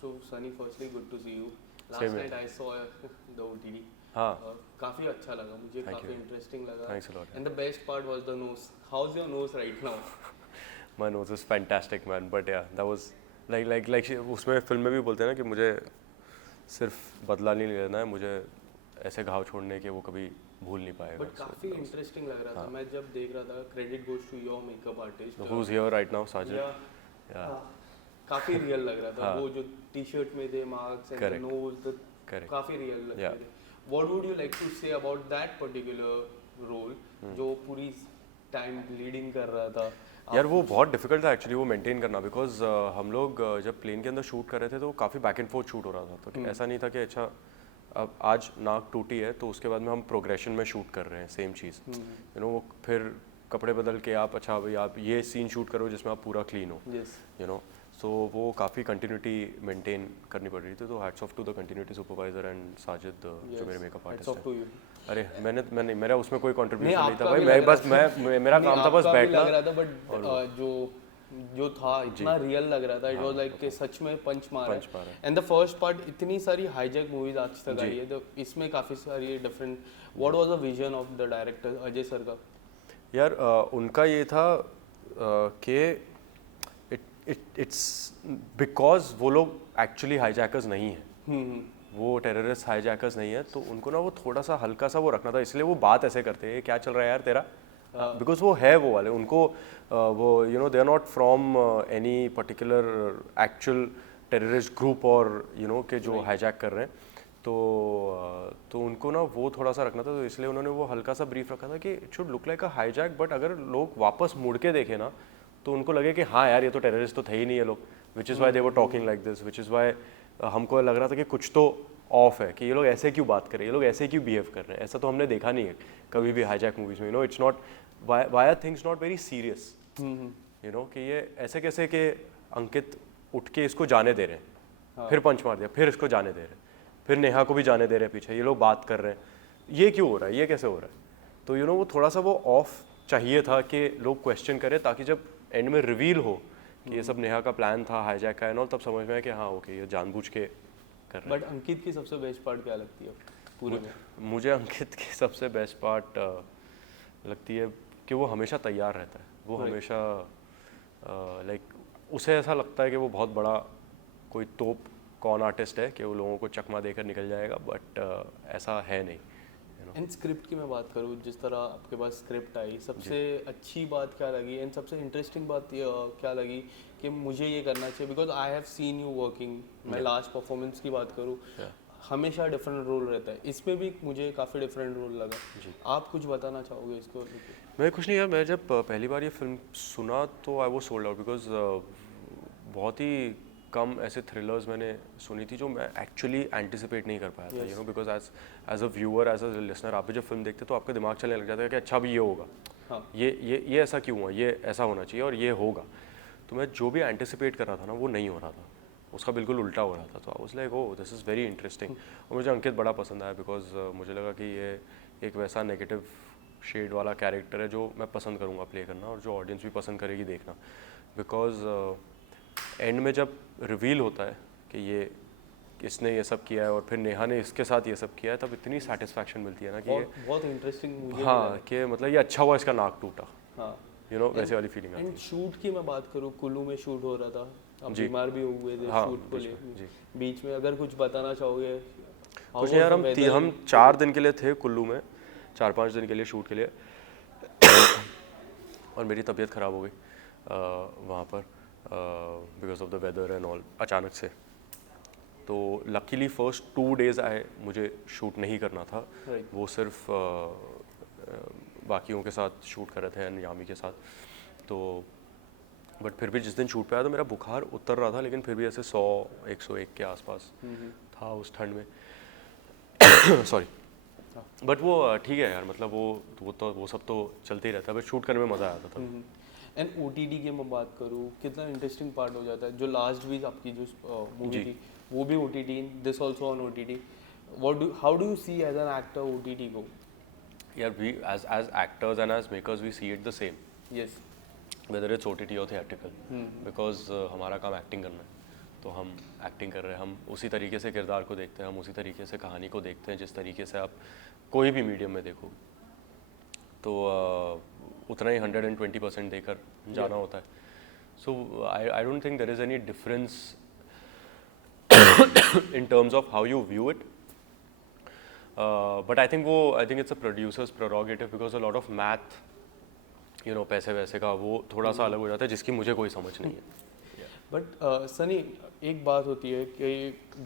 So Sunny, firstly, good to see you. Last Same night here. I saw the OTD. हाँ. काफी अच्छा लगा मुझे, Thank काफी you. इंटरेस्टिंग लगा. Thanks a lot. And the best part was the nose. How's your nose right now? My nose is fantastic, man. But yeah, that was like उसमें film में भी बोलते हैं ना कि मुझे सिर्फ बदला नहीं लेना है, मुझे ऐसे घाव छोड़ने के वो कभी भूल नहीं पाएगा. But काफी इंटरेस्टिंग लग रहा था. हाँ. मैं जब देख रहा था, credit goes to your makeup artist. Who's here right now, Sajid? Yeah. Yeah. काफी रियल लग रहा था. हाँ. वो जो टी-शर्ट में थे marks and the Correct. nose, Correct. काफी रियल लग Yeah. रहे थे. What would you like to say about that particular role जो पूरी टाइम लीडिंग कर रहा था? यार वो बहुत डिफिकल्ट था एक्चुअली वो मेंटेन करना बिकॉज हम लोग जब प्लेन के अंदर शूट कर रहे थे तो काफ़ी बैक एंड फोर्थ शूट हो रहा था. तो ऐसा नहीं था कि अच्छा अब आज नाक टूटी है तो उसके बाद में हम प्रोग्रेशन में शूट कर रहे हैं सेम चीज़. यू नो वो फिर कपड़े बदल के आप अच्छा भाई आप ये सीन शूट करो जिसमें आप पूरा क्लीन हो. यू नो सो वो काफ़ी कंटिन्यूटी मेंटेन करनी पड़ रही थी. तो hats off to the continuity supervisor and Sajid जो मेरे मेकअप आर्टिस्ट हैं. अरे मैंने मेरा उसमें कोई कंट्रीब्यूशन नहीं था भाई. मैं बस मेरा काम था बस बैठना. लग रहा था बट जो था इतना रियल लग रहा था. इट वाज लाइक कि सच में पंच मार रहा है. एंड द फर्स्ट पार्ट इतनी सारी हाईजैक मूवीज आज तक आई है तो इसमें काफी सारी different. What was the vision of the director Ajay sir का? यार उनका ये था कि इट्स बिकॉज वो लोग एक्चुअली हाईजैकर्स नहीं हैं. वो टेररिस्ट हाईजैकर्स नहीं है तो उनको ना वो थोड़ा सा हल्का सा वो रखना था. इसलिए वो बात ऐसे करते हैं क्या चल रहा है यार तेरा. बिकॉज वो है वो वाले उनको वो you know they are not from any particular actual terrorist group और यू नो के जो हाईजैक कर रहे हैं. तो उनको ना वो थोड़ा सा रखना था. तो इसलिए उन्होंने वो हल्का सा ब्रीफ रखा था कि it should look like a hijack. But अगर लोग वापस मुड़ के देखें ना तो उनको लगे कि हाँ यार ये तो टेररिस्ट तो थे ही नहीं ये लोग. Which is why they were talking like this. Which is why हमको लग रहा था कि कुछ तो ऑफ है कि ये लोग ऐसे क्यों बात कर रहे हैं, ये लोग ऐसे क्यों बिहेव कर रहे हैं. ऐसा तो हमने देखा नहीं है कभी भी हाईजैक मूवीज में. You know it's not why are things not very serious. You know कि ये ऐसे कैसे कि अंकित उठ के इसको जाने दे रहे हैं फिर पंच मार दिया फिर इसको जाने दे रहे हैं फिर नेहा को भी जाने दे रहे हैं पीछे. ये लोग बात कर रहे हैं ये क्यों हो रहा है ये कैसे हो रहा है. तो यू नो वो थोड़ा सा वो ऑफ चाहिए था कि लोग क्वेश्चन करें ताकि जब एंड में रिवील हो कि ये सब नेहा का प्लान था हाईजैक का एंड ऑल तब समझ में आया कि हाँ ओके ये जानबूझ के कर रहे हैं. बट अंकित की सबसे बेस्ट पार्ट क्या लगती है पूरे में? मुझे अंकित की सबसे बेस्ट पार्ट लगती है कि वो हमेशा तैयार रहता है. वो हमेशा लाइक उसे ऐसा लगता है कि वो बहुत बड़ा कोई तोप कौन आर्टिस्ट है कि वो लोगों को चकमा देकर निकल जाएगा. बट ऐसा है नहीं. एंड स्क्रिप्ट की मैं बात करूँ जिस तरह आपके पास स्क्रिप्ट आई सबसे अच्छी बात क्या लगी एंड सबसे इंटरेस्टिंग बात क्या लगी कि मुझे ये करना चाहिए because I have seen you working. मैं लास्ट परफॉर्मेंस की बात करूँ हमेशा डिफरेंट रोल रहता है. इसमें भी मुझे काफ़ी डिफरेंट रोल लगा. आप कुछ बताना चाहोगे इसको? मैं कुछ नहीं यार. मैं जब पहली बार ये फिल्म सुना तो आई वो सोल्ड आउट बिकॉज बहुत ही कम ऐसे थ्रिलर्स मैंने सुनी थी जो मैं एक्चुअली एंटिसिपेट नहीं कर पाया था. You know because as a viewer as a listener आप भी जब फिल्म देखते तो आपका दिमाग चलने लग जाता है कि अच्छा भी ये होगा. ये ऐसा क्यों हुआ ये ऐसा होना चाहिए और ये होगा. तो मैं जो भी एंटिसिपेट कर रहा था ना वो नहीं हो रहा था. उसका बिल्कुल उल्टा हो रहा था. तो I was like oh this is very interesting. और मुझे अंकित बड़ा पसंद आया बिकॉज मुझे लगा कि ये एक वैसा नेगेटिव शेड वाला कैरेक्टर है जो मैं पसंद करूँगा प्ले करना और जो ऑडियंस भी पसंद करेगी देखना. बिकॉज एंड में जब रिवील होता है कि ये इसने ये सब किया है और फिर नेहा ने इसके साथ ये सब किया है तब इतनी सेटिस्फैक्शन मिलती है ना कि बहुत इंटरेस्टिंग मुझे. हाँ कि मतलब ये अच्छा हुआ इसका नाक टूटा. यू नो वैसे वाली फीलिंग आती है. एंड शूट की मैं बात करूँ कुल्लू में शूट हो रहा था. अब बीमार भी हुए थे शूट को लेकर बीच में. अगर कुछ बताना चाहोगे? कुछ नहीं यार हम 4 दिन के लिए थे कुल्लू में 4-5 दिन के लिए शूट के लिए और मेरी तबीयत ख़राब हो गई वहाँ पर because of the weather and all अचानक से. तो लकीली फर्स्ट 2 डेज़ आए मुझे शूट नहीं करना था. वो सिर्फ बाकियों के साथ शूट कर रहे थे एंड यामी के साथ. तो बट फिर भी जिस दिन शूट पे आया तो मेरा बुखार उतर रहा था लेकिन फिर भी ऐसे 100-101 के आसपास था उस ठंड में. सॉरी. बट वो ठीक है यार मतलब वो सब तो चलते ही रहता है. बट शूट करने में मज़ा आया था. एंड OTT की मैं बात करूँ कितना इंटरेस्टिंग पार्ट हो जाता है. जो लास्ट वीक आपकी जो मूवी थी वो भी OTT, this also on OTT. How do you see as an actor OTT को? यार we as actors and as makers we see it the same. Yes. Whether it's OTT और theatrical because हमारा काम acting करना है. तो हम acting कर रहे हैं, हम उसी तरीके से किरदार को देखते हैं, हम उसी तरीके से कहानी को देखते हैं जिस तरीके से आप कोई भी मीडियम में देखो, तो उतना ही 120% देकर जाना होता है. So I don't think there is any difference in terms of how you view it. But I think it's a producer's prerogative because a lot of math, पैसे वैसे का वो थोड़ा सा अलग हो जाता है जिसकी मुझे कोई समझ नहीं है. बट सनी, एक बात होती है कि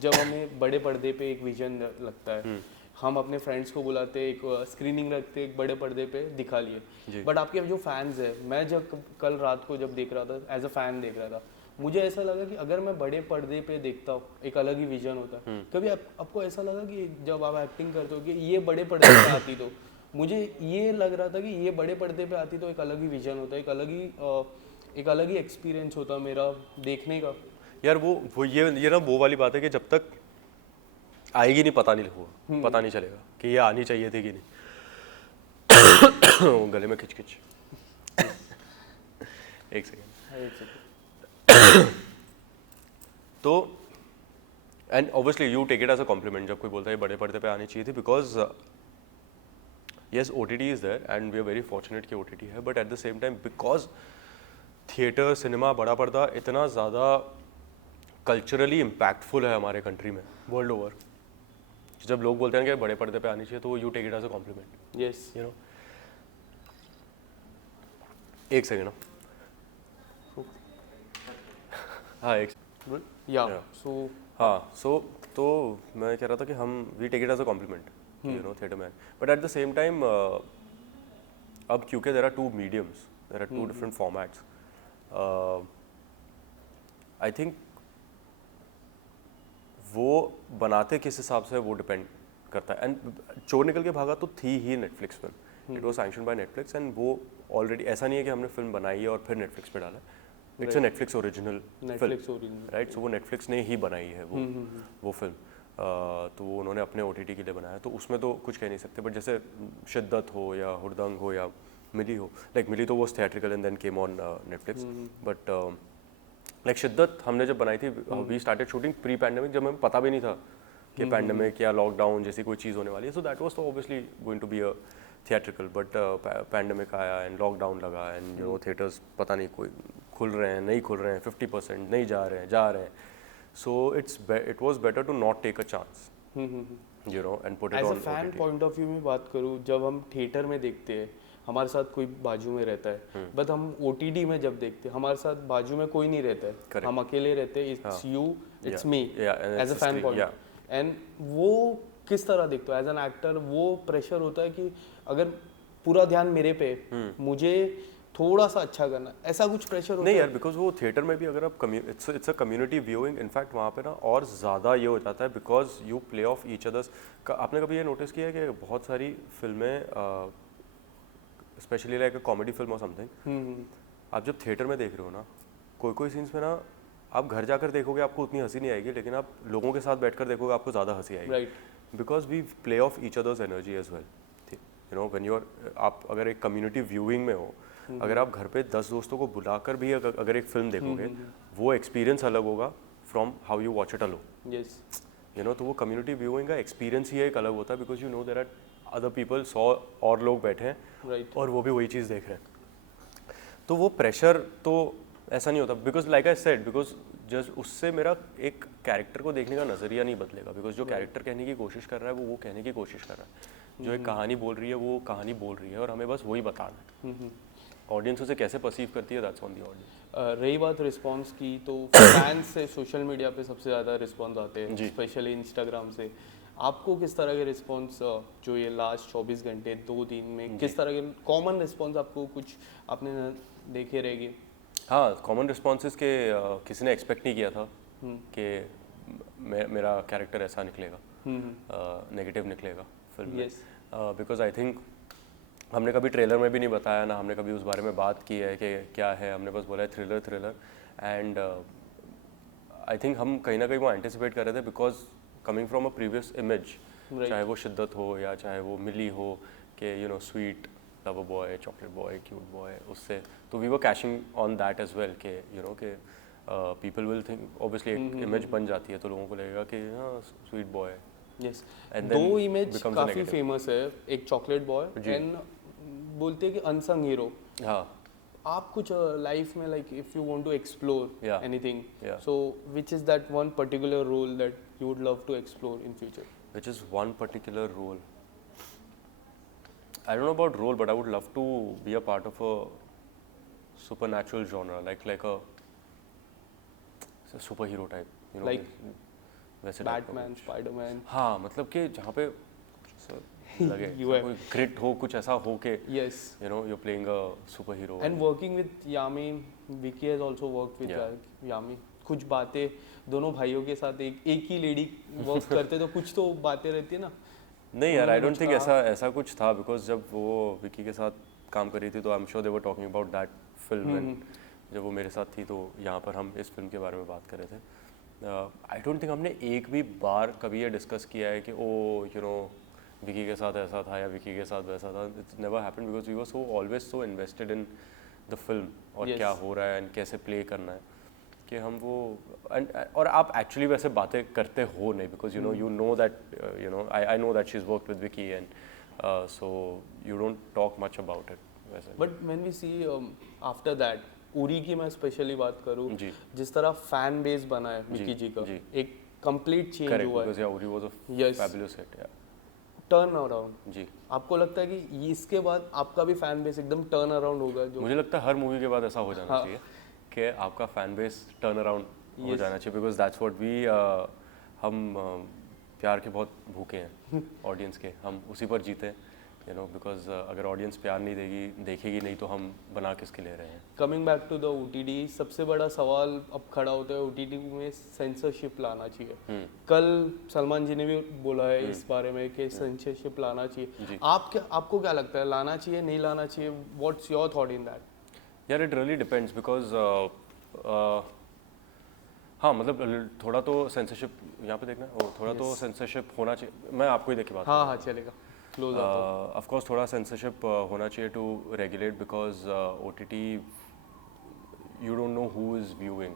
जब हमें बड़े पर्दे पे एक विजन लगता है, हम अपने फ्रेंड्स को बुलाते, एक स्क्रीनिंग रखते, एक बड़े पर्दे पे दिखा लिए. बट आपके जो फैंस है, मैं जब कल रात को जब देख रहा था, एज अ फैन देख रहा था, मुझे ऐसा लगा कि अगर मैं बड़े पर्दे पे देखता हूँ एक अलग ही विजन होता है. कभी आपको ऐसा लगा कि जब आप एक्टिंग करते हो कि ये बड़े पर्दे पे आती, तो मुझे ये लग रहा था कि ये बड़े पर्दे पे आती तो एक अलग ही विजन होता, एक अलग ही एक्सपीरियंस होता मेरा देखने का. यार वो ये ना वो वाली बात है कि जब तक आएगी नहीं पता नहीं चलेगा कि ये आनी चाहिए थी कि नहीं. गले में खिच एक सेकेंड. तो and obviously you take it as a compliment जब कोई बोलता है बड़े पर्दे पे आनी चाहिए थी, because yes OTT is there and we are very fortunate कि OTT है, but at the same time because theatre, cinema, बड़ा पर्दा इतना ज़्यादा कल्चरली इम्पैक्टफुल है हमारे कंट्री में, वर्ल्ड ओवर, जब लोग बोलते हैं कि बड़े पर्दे पे आनी चाहिए तो you take it as a compliment. Yes, एक सेकेंड. हाँ एक तो मैं कह रहा था कि हम we take it as a compliment, theatre man, but at the same time अब क्योंकि there are two mediums, there are two different formats, I think वो बनाते किस हिसाब से वो डिपेंड करता है. एंड चोर निकल के भागा तो थी ही Netflix film, it was sanctioned by Netflix, and वो ऑलरेडी ऐसा नहीं है कि हमने फिल्म बनाई है और फिर नेटफ्लिक्स पे डाला. It's a Netflix original film, right. So वो नेटफ्लिक्स ने ही बनाई है वो फिल्म. तो वो उन्होंने अपने OTT के लिए बनाया, तो उसमें तो कुछ कह नहीं सकते. बट जैसे शिद्दत हो या हुड़दंग हो या मिली हो, लाइक मिली तो वो theatrical and then came on Netflix, but like Shiddat हमने जब बनाई थी, we started shooting pre pandemic, जब हमें पता भी नहीं था कि पैंडेमिक या लॉकडाउन जैसी कोई चीज़ होने वाली है. सो दैट वाज तो obviously going to be a theatrical, but pandemic आया एंड लॉकडाउन लगा एंड थिएटर्स पता नहीं कोई खुल रहे हैं नहीं खुल रहे हैं, 50% नहीं जा रहे हैं. So it was better to not take a chance, and put it on. As a fan point of view में बात करूँ, जब हम थिएटर में देखते हैं हमारे साथ कोई बाजू में रहता है, बट हम OTT में जब देखते हैं हमारे साथ बाजू में कोई नहीं रहता है. Correct. हम अकेले रहते हैं. It's you, it's me as a fan point. And वो किस तरह देखते हो एज एन एक्टर? वो प्रेशर होता है कि अगर पूरा ध्यान मेरे पे, मुझे थोड़ा सा अच्छा करना, ऐसा कुछ प्रेशर होता नहीं है? यार, बिकॉज वो थिएटर में भी अगर आप it's a community viewing, in fact वहाँ पे ना और ज़्यादा ये हो जाता है because you play off each others. आपने कभी ये नोटिस किया है कि बहुत सारी फिल्में, specially like a comedy film और समथिंग, आप जब थिएटर में देख रहे हो ना, कोई सीन्स में ना आप घर जाकर देखोगे आपको उतनी हंसी नहीं आएगी, लेकिन आप लोगों के साथ बैठकर देखोगे आपको ज़्यादा हंसी आएगी, because we play off each others energy as well. When you are, आप अगर एक कम्युनिटी व्यूइंग में हो, अगर आप घर पे 10 दोस्तों को बुलाकर भी अगर एक फिल्म देखोगे, वो एक्सपीरियंस अलग होगा from how you watch it alone. तो वो कम्युनिटी व्यूइंग का एक्सपीरियंस ही एक अलग होता है, because there are other people, 100 और लोग बैठे हैं और वो भी वही चीज़ देख रहे हैं. तो वो प्रेशर तो ऐसा नहीं होता, because like I said, because just उससे मेरा एक कैरेक्टर को देखने का नज़रिया नहीं बदलेगा, बिकॉज जो कैरेक्टर कहने की कोशिश कर रहा है वो कहने की कोशिश कर रहा है, जो एक कहानी बोल रही है वो कहानी बोल रही है, और हमें बस वही बताना है. ऑडियंस उसे कैसे परसीव करती है, दैट्स ऑन द ऑडियंस. रही बात रिस्पांस की, तो फैंस से सोशल मीडिया पे सबसे ज़्यादा रिस्पांस आते हैं, स्पेशली इंस्टाग्राम से. आपको किस तरह के रिस्पांस, जो ये लास्ट 24 घंटे 2 दिन में, किस तरह के कॉमन रिस्पांस आपको कुछ आपने देखे रहेगी? हाँ, कॉमन रिस्पॉन्सेज के किसी ने एक्सपेक्ट नहीं किया था कि मेरा कैरेक्टर ऐसा निकलेगा, नेगेटिव निकलेगा फिल्म में, बिकॉज आई थिंक हमने कभी ट्रेलर में भी नहीं बताया ना, हमने कभी उस बारे में बात की है कि क्या है, हमने बस बोला है थ्रिलर. एंड आई थिंक हम कहीं ना कहीं वो एंटिसिपेट कर रहे थे, because coming from a previous image, चाहे वो शिद्दत हो या चाहे वो मिली हो, कि sweet lover boy, chocolate boy, cute boy, उससे तो we were cashing on that as well, कि कि पीपल विल थिंक ऑब्वियसली एक इमेज बन जाती है तो लोगों को लगेगा कि हाँ स्वीट बॉय यस And दो then इमेज becomes a काफी negative. फेमस है, एक चॉकलेट बॉय जी। एंड बोलते हैं कि अनसंग हीरो। हाँ आप कुछ लाइफ में like if you want to explore Yeah. Anything, Yeah. So which is that one particular role that you would love to explore in future? which is one particular role. I don't know about role, but I would love to be a part of a supernatural genre, like a superhero type, you know. Like वैसे type का Batman, कुछ। Spiderman. हाँ मतलब कि जहाँ पे लगे You are- कोई ग्रिट हो, कुछ ऐसा हो के yes you know you're playing a superhero. And working with Yami, Vicky has also worked with Yeah. Yami. कुछ बातें दोनों भाइयों के साथ एक ही लेडी वर्क करते तो कुछ तो बातें रहती है ना। नहीं यार, आई उन्होंने डोंट थिंक कुछ ऐसा कुछ था, बिकॉज जब वो विकी के साथ काम कर रही थी तो I am sure they were talking about that film, and जब वो मेरे साथ थी तो यहाँ पर हम इस फिल्म के बारे में बात कर रहे थे। आई डोंट थिंक हमने एक भी बार कभी ये डिस्कस किया है कि ओ यू नो विकी के साथ ऐसा था या विकी के साथ वैसा था। It's never happened because we were so always so invested in the film और Yes. क्या हो रहा है एंड कैसे प्ले करना है कि हम वो और आप एक्चुअली वैसे बातें करते हो नहीं, because you know that you know I know that she is worked with Vicky and so you don't talk much about it वैसे। But when we see after that, Uri की मैं स्पेशली बात करूँ, जी जिस तरह फैन बेस बना है विकी जी का, जी। एक कंप्लीट चेंज करेक्ट, हुआ बिकॉज है, या Uri was a Yes. Fabulous hit. या टर्न अराउंड। जी, आपको लगता है कि इसके बाद आपका भी फैन बेस एकदम टर्न अराउंड होगा? जो मुझे लगता है हर मूवी के बाद ऐसा हो जाना हाँ। चाहिए कि आपका फैन बेस टर्न अराउंड हो Yes. जाना चाहिए, बिकॉज दैट्स व्हाट वी हम प्यार के बहुत भूखे हैं ऑडियंस के, हम उसी पर जीते हैं यू नो, बिकॉज अगर ऑडियंस प्यार नहीं देखेगी नहीं तो हम बना किसके ले रहे हैं। Coming back to the OTT, सबसे बड़ा सवाल अब खड़ा होता है ओटीटी में सेंसरशिप लाना चाहिए। कल सलमान जी ने भी बोला है इस बारे में कि सेंसरशिप लाना चाहिए। जी। आपको क्या लगता है, लाना चाहिए नहीं लाना चाहिए? What's your thought in that? यार इट रियली डिपेंड्स, बिकॉज हाँ मतलब थोड़ा तो सेंसरशिप यहाँ पे देखना वो थोड़ा तो सेंसरशिप होना चाहिए। मैं आपको ही देख के बात हाँ हाँ चलेगा, क्लोज अप। ऑफ कोर्स थोड़ा सेंसरशिप होना चाहिए to regulate, because OTT you don't know who is viewing,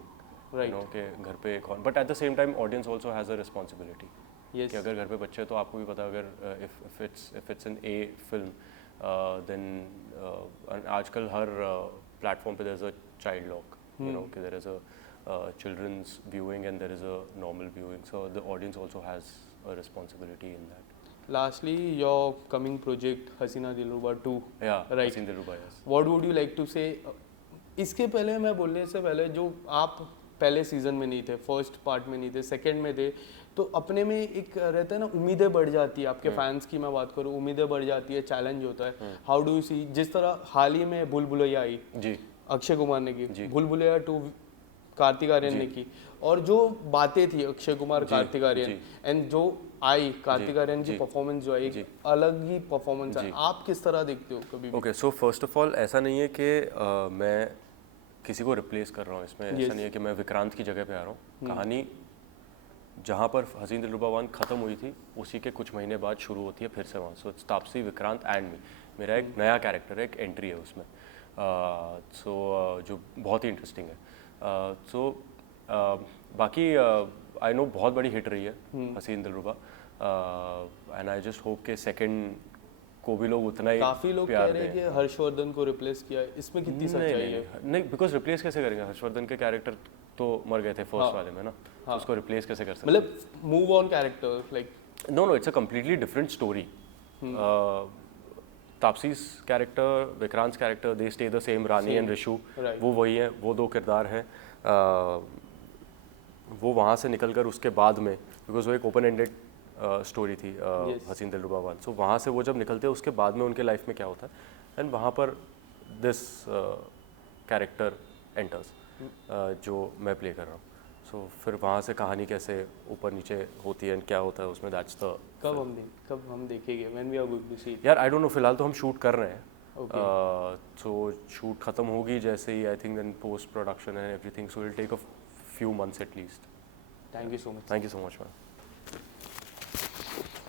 Right. You know कि घर पे कौन, but at the same time audience also has a responsibility yes कि अगर घर पे बच्चे हैं तो आपको भी पता अगर if it's an A film then आजकल हर प्लेटफॉर्म पे there is a child lock, you know कि there is a children's viewing and there is a normal viewing, so the audience also has a responsibility in that. Lastly, your coming project Hasina Dilruba 2, Yeah, Right. Haseen Dilruba, yes. what would you like to say? इसके पहले, मैं बोलने से पहले, जो आप पहले season में नहीं थे, फर्स्ट पार्ट में नहीं थे, सेकंड में थे, तो अपने में एक रहता है ना, उम्मीदें बढ़ जाती है। आपके फैंस की मैं बात करूँ, उम्मीदें बढ़ जाती है, चैलेंज होता है। हाउ डू यू सी, जिस तरह हाल ही में भूल भुलैया आई, जी अक्षय कुमार ने की, जी। भूल भुलैया 2 कार्तिक आर्यन ने की, और जो बातें थी अक्षय कुमार कार्तिक आर्यन जी। एंड जो आई कार्तिक आर्यन की जी। परफॉर्मेंस जो आई, जी। एक अलग ही परफॉर्मेंस है। जी। आप किस तरह देखते हो कभी भी? Okay, so first of all ऐसा नहीं है कि मैं किसी को रिप्लेस कर रहा हूँ इसमें, Yes. ऐसा नहीं है कि मैं विक्रांत की जगह पे आ रहा हूँ। कहानी जहाँ पर हसीन दिलरुबा 1 ख़त्म हुई थी उसी के कुछ महीने बाद शुरू होती है फिर से वहाँ। So it's Taapsee, Vikrant and me. मेरा एक नया कैरेक्टर है, एक एंट्री है उसमें, जो बहुत ही इंटरेस्टिंग है। बाकी आई नो बहुत बड़ी हिट रही है हसीन दिलरुबा, एंड आई जस्ट होप के सेकंड को भी लोग उतना ही काफी लोग कह प्यार रहे हैं दें। कि हर्षवर्धन को रिप्लेस किया है, इसमें कितनी सच्चाई है? नहीं, बिकॉज रिप्लेस कैसे करेंगे? हर्षवर्धन के कैरेक्टर तो मर गए थे फर्स्ट हाँ। वाले में ना, तो उसको रिप्लेस कैसे कर सकते? मतलब move on character, like no no, it's a completely different story. Taapsee's character, Vikrant character, they stay the same, Rani and Rishu Right. वो वही हैं, वो 2 किरदार हैं। वो वहाँ से निकलकर उसके बाद में, बिकॉज वो एक ओपन एंडेड स्टोरी थी Yes. हसीन दिलरुबा 1, सो वहाँ से वो जब निकलते हैं उसके बाद में उनके लाइफ में क्या होता है, एंड वहाँ पर दिस कैरेक्टर एंटर्स जो मैं प्ले कर रहा हूँ। सो फिर वहाँ से कहानी कैसे ऊपर नीचे होती है, क्या होता है उसमें, दैट्स द। कब हम देखेंगे? When we are going to see it? यार आई डोंट नो, फिलहाल तो हम शूट कर रहे हैं। Okay. सो शूट खत्म होगी जैसे ही, I think then post production and everything, so will take a few months at least. Thank you so much. Thank you so much ma'am.